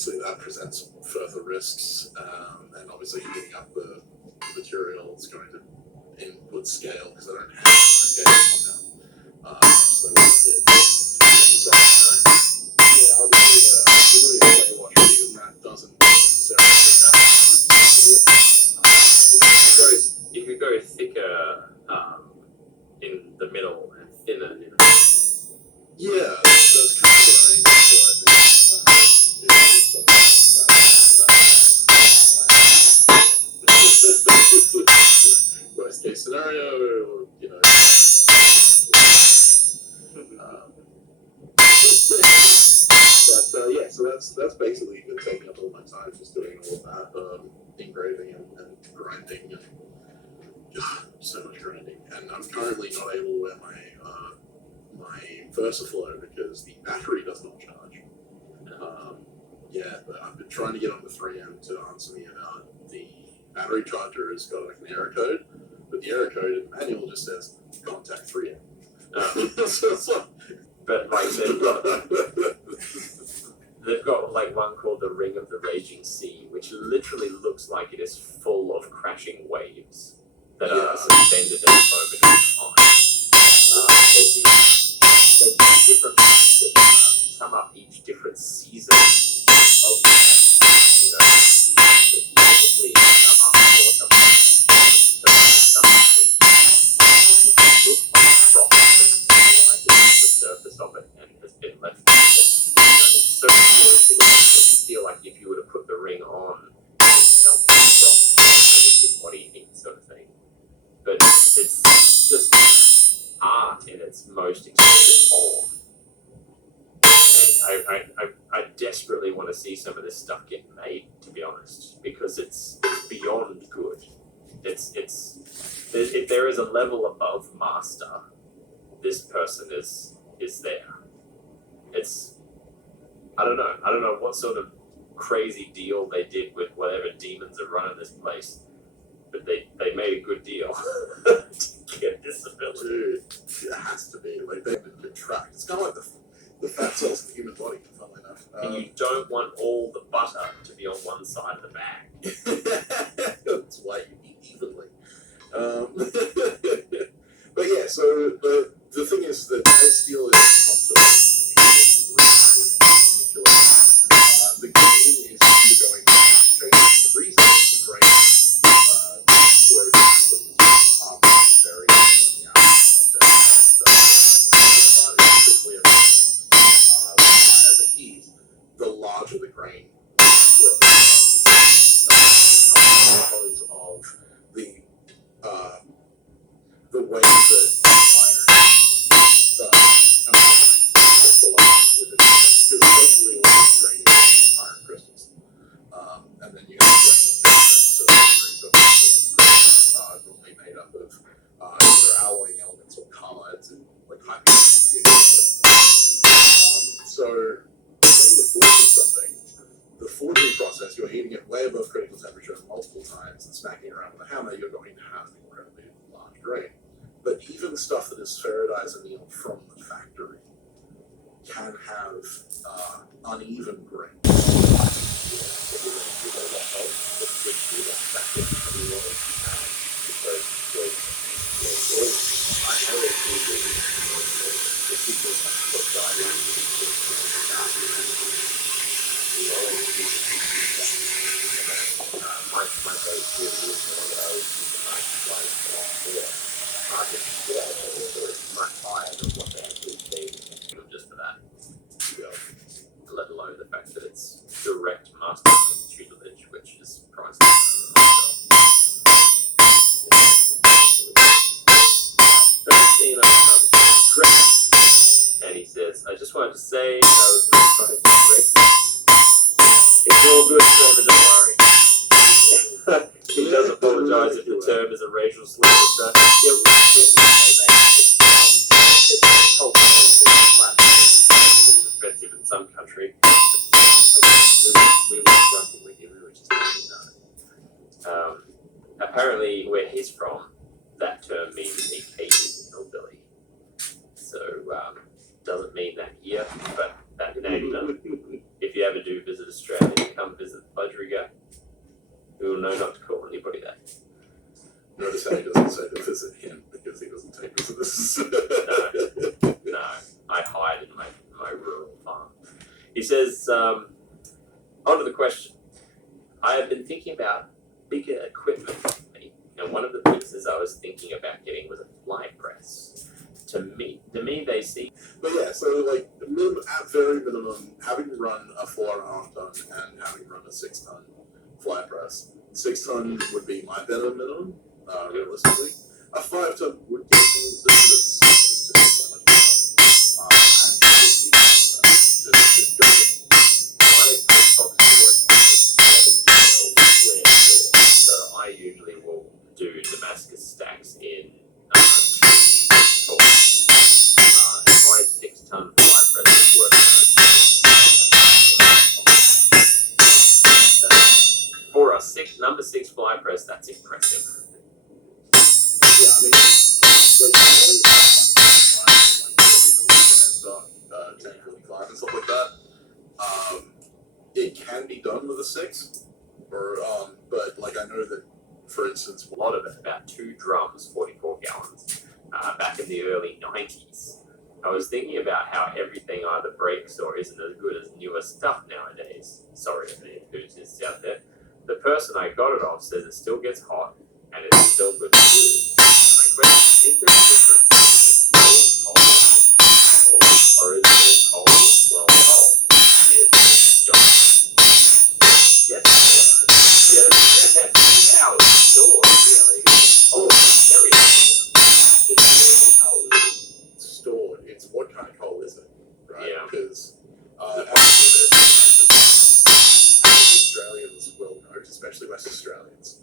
obviously that presents further risks, and obviously heating up the material is going to input scale because I don't have scale now. So what I did, yeah, I'll be doing a clay wash, but even that doesn't necessarily take out 100% of it. If you go thicker in the middle and thinner in the middle. Yeah, that's kind of what I'm aiming for, I think. Worst case scenario, you know. But yeah, so that's basically been taking up all my time, just doing all of that, engraving and grinding, and so much grinding. And I'm currently not able to wear my VersaFlow because the battery does not charge. Yeah, but I've been trying to get on the 3M to answer me about the battery charger has got like an error code, but the error code in the manual just says contact 3M. But like they've got like one called the Ring of the Raging Sea, which literally looks like it is full of crashing waves that are suspended at the moment in time. There's different maps that sum up each different season of, you know, that typically come up or some look like frost and like the surface of it and has been left. It's so fluid that you feel like if you were to put the ring on, it's melting frost with your body heat sort of thing. But it's just art in its most extreme form. And I desperately want to see some of this stuff get made, to be honest, because it's beyond good. If there is a level above master, this person is there. I don't know what sort of crazy deal they did with whatever demons are running this place, but they made a good deal to get this ability. Dude, it has to be. Like, they've been tracked. It's kind of like the fat cells of the human body, funnily enough. And you don't want all the butter to be on one side of the bag. That's why you eat evenly. But yeah, so the thing is that as steel is constantly manipulated, the grain is undergoing changes. The reason the grain growth happens are very different from the outside content. Simply a matter of the higher the heat, the larger the grain grows. Because of the way that iron amalgamates with it. Because basically all this grain is iron crystals. And then you have grain normally made up of either alloying elements or carbides and like high pressure. So when you're forging something, the forging process, you're heating it way above critical temperature multiple times and smacking around with a hammer, you're going to have an incredibly large grain. But even stuff that is ferritized annealed from the factory can have uneven grain. Just for that, let alone the fact that it's direct master tutelage, which is priceless. And he says, I just wanted to say I was not trying to be racist. It's all good, Trevor, don't worry. He does apologize if the term is a racial slur. It's offensive in some country. We weren't grunting with you, we were just letting you know. Apparently, where he's from, that term means a Cajun hillbilly. So, doesn't mean that here, but that name does. If you ever do visit Australia, him know not to call anybody that. Notice how he doesn't say to visit him because he doesn't take visitors. No, I hide in my rural farm. He says, on to the question. I have been thinking about bigger equipment lately, and one of the pieces I was thinking about getting was a fly press. To me, they see. But yeah, so like at very minimum, having run a 4.5 ton and having run a 6 ton fly press. 6 ton would be my better minimum, realistically. A 5 ton would get things done, but it's just so much fun. And just go with My postbox storage has a 70 square door, so I usually will do Damascus stacks in 2 tall. And my 6 ton fly press is working for a number 6 fly press. That's impressive. yeah, I mean, like, like 1045 and stuff like that. It can be done with a 6, or but like I know that, for instance, A lot of it, about 2 drums, 44 gallons, back in the early 90s. I was thinking about how everything either breaks or isn't as good as newer stuff nowadays. Sorry if any enthusiasts out there. The person I got it off says it still gets hot and it's still good to use. My question is there a difference between cold or is it cold well cold? Yes, John. Yes, hello. Yeah, that's how it's stored, really. It's cold, very cold. it's really how it's stored. It's what kind of coal is it, right? Yeah. Because as Australians will know, especially West Australians,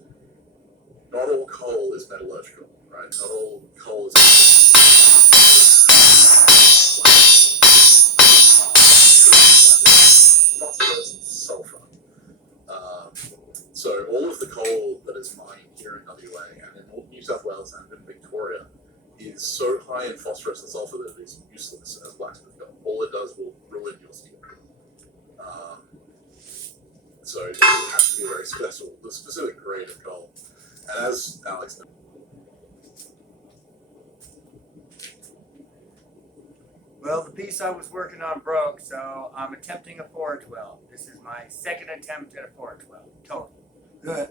not all coal is metallurgical, right? Not all coal is phosphorus and sulfur. So all of the coal that is mined here in WA and in New South Wales and in Victoria is so high in phosphorus and sulfur that it is useless as blacksmith coal. All it does will ruin your steel. So it has to be a very specific grade of coal. And as Alex knows, well, the piece I was working on broke, so I'm attempting a forge weld. This is my second attempt at a forge weld. Total. Good.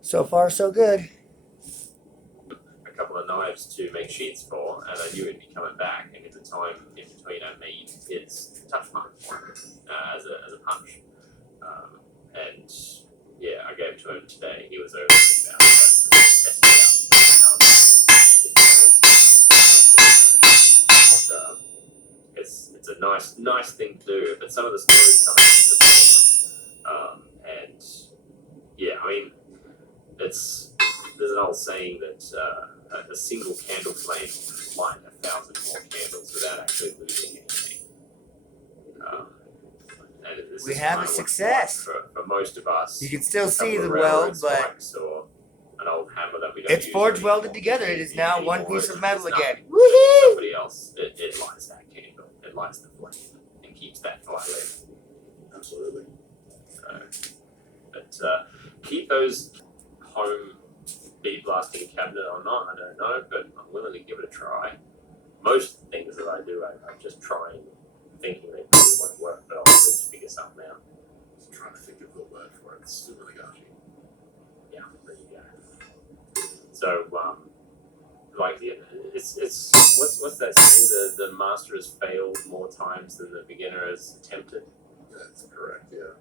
So far, so good. A couple of knives to make sheets for, and I knew he'd be coming back. And at the time in between, I made his touch mark as a punch. And yeah, I gave it to him today. He was over about it, but test it out. It's a nice thing to do. But some of the stories coming in is just awesome. And yeah, I mean, there's an old saying that a single candle flame can light 1,000 more candles without actually losing anything. And this We is have kind a of what it's success. like for most of us. You can still A see couple the of railroad weld, but spikes or an old hammer that we don't it's use forge anymore. welded together. It is now one Anymore. piece of metal It's not. again. But Woohoo! somebody else, it lights that candle. It lights the flame and keeps that fire lit. absolutely. But keep those home bead blasting cabinet or not, I don't know, but I'm willing to give it a try. Most things that I do, I'm just trying, thinking they probably won't work, but I'll please figure something out. I'm trying to think of the word for it. Sumonagashi. Yeah, there you go. So, like, it's what's that saying? The master has failed more times than the beginner has attempted. That's correct, yeah.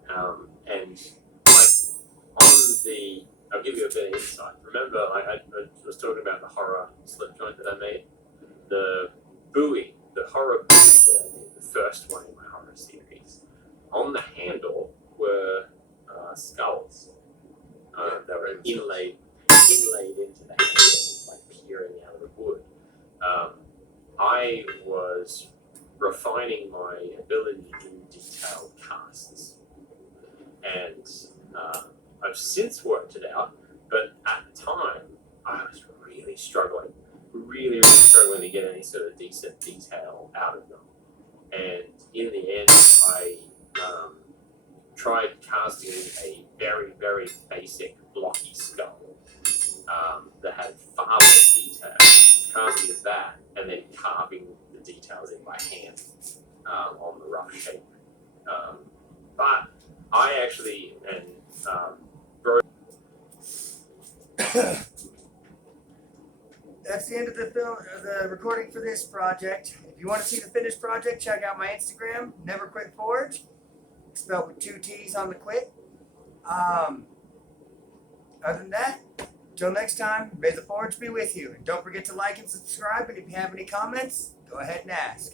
And like on the, I'll give you a bit of insight. Remember, I was talking about the horror slip joint that I made, the buoy, the horror buoy that I made, the first one in my horror series. On the handle were skulls that were inlaid into the handle, like peering out of the wood. I was refining my ability to do detailed casts, and I've since worked it out. But at the time, I was really struggling to get any sort of decent detail out of them. And in the end, I tried casting a very, very basic blocky skull that had far less detail. Casting that and then carving the details in by hand on the rough shape. But I actually That's the end of the recording for this project. If you want to see the finished project, check out my Instagram, Never Quit Forge, spelled with 2 T's on the quit. Other than that, till next time, may the forge be with you. And don't forget to like and subscribe. And if you have any comments, go ahead and ask.